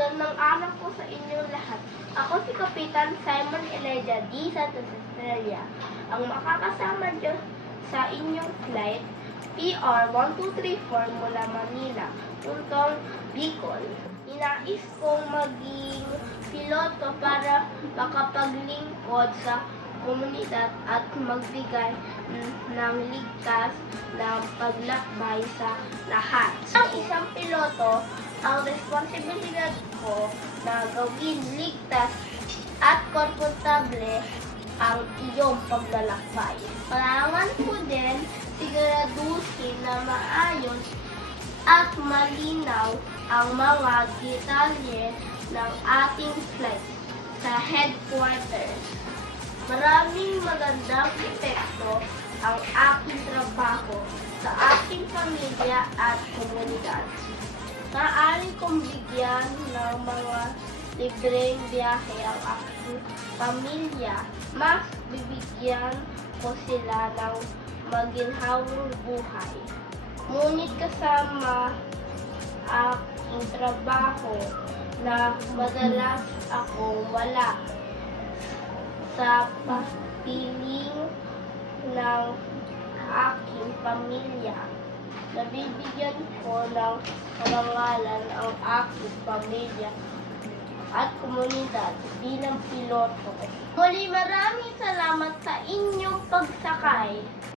Magandang araw po sa inyong lahat. Ako si Kapitan Simon Elijah D. Santos Estrella. Ang makakasama dyan sa inyong flight PR 1234 mula Manila, puntong Bicol. Inais kong maging piloto para makapaglingkod sa komunidad at magbigay ng ligtas na paglakbay sa lahat. Ang isang piloto, ang responsibilidad ko na gawin ligtas at komportable ang iyong paglalakbay. Kailangan ko din siguraduhin na maayos at malinaw ang mga detalye ng ating flight sa headquarters. Maraming magandang epekto ang aking trabaho sa aking pamilya at komunidad. Maaari kong bigyan ng mga libreng biyahe ang aking pamilya. Mas bibigyan ko sila ng maginhawang buhay. Ngunit kasama aking trabaho na madalas akong wala sa papiling ng aking pamilya. Nabibigyan ko ng karangalan ang aking pamilya at komunidad bilang piloto. Muli maraming salamat sa inyong pagsakay.